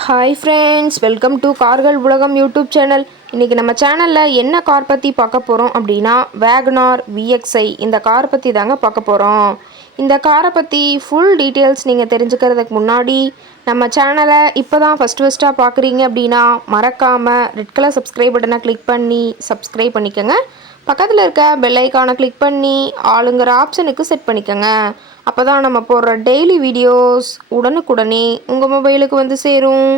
Hi friends, welcome to கார்கள் உலகம் YouTube channel. இன்றைக்கி நம்ம சேனலில் என்ன கார் பற்றி பார்க்க போகிறோம் அப்படின்னா வேகனார் VXi இந்த கார் பற்றி தாங்க பார்க்க போகிறோம். இந்த காரை பற்றி ஃபுல் டீட்டெயில்ஸ் நீங்கள் தெரிஞ்சுக்கிறதுக்கு முன்னாடி நம்ம சேனலை இப்போ தான் ஃபஸ்ட்டாக பார்க்குறீங்க அப்படின்னா மறக்காமல் ரெட் கலர் சப்ஸ்கிரைப் பட்டனை கிளிக் பண்ணி சப்ஸ்கிரைப் பண்ணிக்கோங்க. பக்கத்தில் இருக்க பெல் ஐக்கானை கிளிக் பண்ணி ஆளுங்கிற ஆப்ஷனுக்கு செட் பண்ணிக்கோங்க. அப்போ தான் நம்ம போடுற டெய்லி வீடியோஸ் உடனுக்குடனே உங்கள் மொபைலுக்கு வந்து சேரும்.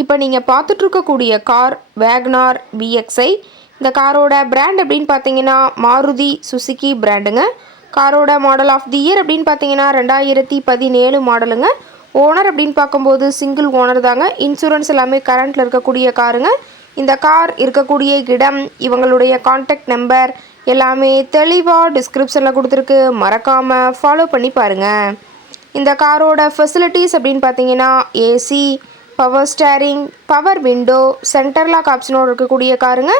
இப்போ நீங்கள் பார்த்துட்ருக்கக்கூடிய கார் வேகனார் VXi. இந்த காரோட பிராண்ட் அப்படின்னு பார்த்தீங்கன்னா மாருதி சுசுகி பிராண்டுங்க. காரோட மாடல் ஆஃப் தி இயர் அப்படின்னு பார்த்தீங்கன்னா 2017 மாடலுங்க. ஓனர் அப்படின்னு பார்க்கும்போது சிங்கிள் ஓனர் தாங்க. இன்சூரன்ஸ் எல்லாமே கரண்ட்டில் இருக்கக்கூடிய காருங்க. இந்த கார் இருக்கக்கூடிய இடம், இவங்களுடைய கான்டாக்ட் நம்பர் எல்லாமே தெளிவாக டிஸ்கிரிப்ஷனில் கொடுத்துருக்கு. மறக்காமல் ஃபாலோ பண்ணி பாருங்கள். இந்த காரோட ஃபெசிலிட்டிஸ் அப்படின்னு பார்த்தீங்கன்னா AC, power steering, power window, centre lock ஆப்ஷனோடு இருக்கக்கூடிய காருங்க.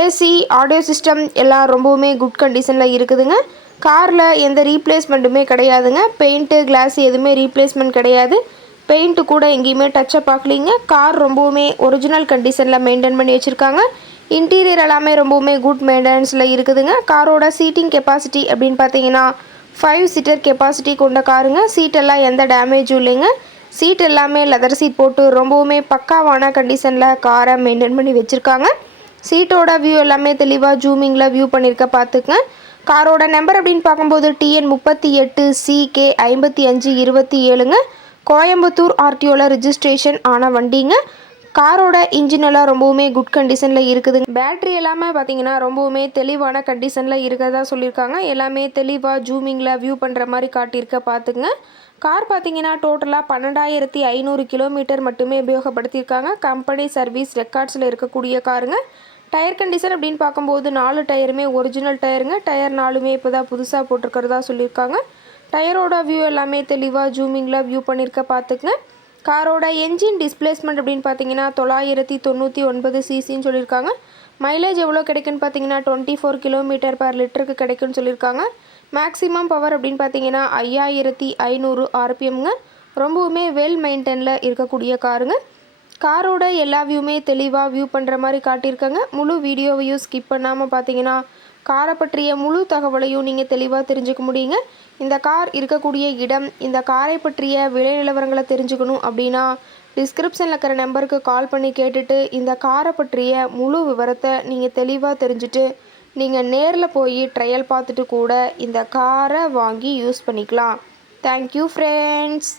ஏசி, ஆடியோ சிஸ்டம் எல்லாம் ரொம்பவுமே குட் கண்டிஷனில் இருக்குதுங்க. காரில் எந்த ரீப்ளேஸ்மெண்ட்டுமே கிடையாதுங்க. பெயிண்ட்டு, கிளாஸ் எதுவுமே ரீப்ளேஸ்மெண்ட் கிடையாது. பெயிண்ட்டு கூட எங்கேயுமே டச்சப் பார்க்கலிங்க. கார் ரொம்பவுமே ஒரிஜினல் கண்டிஷனில் மெயின்டைன் பண்ணி வச்சுருக்காங்க. இன்டீரியர் எல்லாமே ரொம்பவுமே குட் மெயின்டெனன்ஸில் இருக்குதுங்க. காரோட சீட்டிங் கெப்பாசிட்டி அப்படின்னு பார்த்தீங்கன்னா 5 சீட்டர் கெப்பாசிட்டி கொண்ட காருங்க. சீட்டெல்லாம் எந்த டேமேஜும் இல்லைங்க. சீட் எல்லாமே லெதர் சீட் போட்டு ரொம்பவுமே பக்காவான கண்டிஷனில் காரை மெயின்டைன் பண்ணி வச்சுருக்காங்க. சீட்டோட வியூ எல்லாமே தெளிவாக ஜூமிங்கில் வியூ பண்ணியிருக்க பார்த்துக்குங்க. காரோட நம்பர் அப்படின்னு பார்க்கும்போது TN 38 CK 5527ங்க. கோயம்புத்தூர் RTOவில் ரிஜிஸ்ட்ரேஷன் ஆன வண்டிங்க. காரோட இன்ஜின் எல்லாம் ரொம்பவுமே குட் கண்டிஷனில் இருக்குதுங்க. பேட்ரி எல்லாமே பார்த்தீங்கன்னா ரொம்பவுமே தெளிவான கண்டிஷனில் இருக்கிறதா சொல்லியிருக்காங்க. எல்லாமே தெளிவாக ஜூமிங்கில் வியூ பண்ணுற மாதிரி காட்டியிருக்க பார்த்துங்க. கார் பார்த்தீங்கன்னா டோட்டலாக 12,500 கிலோமீட்டர் மட்டுமே உபயோகப்படுத்தியிருக்காங்க. கம்பெனி சர்வீஸ் ரெக்கார்ட்ஸில் இருக்கக்கூடிய காருங்க. டயர் கண்டிஷன் அப்படின்னு பார்க்கும்போது 4 டயருமே ஒரிஜினல் டயருங்க. டயர் 4மே இப்போ தான் புதுசாக போட்டிருக்கிறதா சொல்லியிருக்காங்க. டயரோட வியூ எல்லாமே தெளிவாக ஜூமிங்கில் வியூ பண்ணியிருக்க பார்த்துக்குங்க. காரோட என்ஜின் டிஸ்பிளேஸ்மெண்ட் அப்படின்னு பார்த்தீங்கன்னா 999 சிசின்னு சொல்லியிருக்காங்க. மைலேஜ் எவ்வளோ கிடைக்குன்னு பார்த்தீங்கன்னா 24 கிலோமீட்டர் பர் லிட்டருக்கு கிடைக்குன்னு சொல்லியிருக்காங்க. மேக்ஸிமம் பவர் அப்படின்னு பார்த்தீங்கன்னா 5500 RPMங்க. ரொம்பவுமே வெல் மெயின்டெனில் இருக்கக்கூடிய காருங்க. காரோட எல்லா வியூமே தெளிவாக வியூ பண்ணுற மாதிரி காட்டியிருக்காங்க. முழு வீடியோவையும் ஸ்கிப் பண்ணாமல் பார்த்தீங்கன்னா காரை பற்றிய முழு தகவலையும் நீங்கள் தெளிவாக தெரிஞ்சுக்க முடியுங்க. இந்த கார் இருக்கக்கூடிய இடம், இந்த காரை பற்றிய விலை நிலவரங்களை தெரிஞ்சுக்கணும் அப்படின்னா டிஸ்கிரிப்ஷனில் இருக்கிற நம்பருக்கு கால் பண்ணி கேட்டுட்டு இந்த காரை பற்றிய முழு விவரத்தை நீங்கள் தெளிவாக தெரிஞ்சுட்டு நீங்கள் நேரில் போய் ட்ரையல் பார்த்துட்டு கூட இந்த காரை வாங்கி யூஸ் பண்ணிக்கலாம். Thank you friends.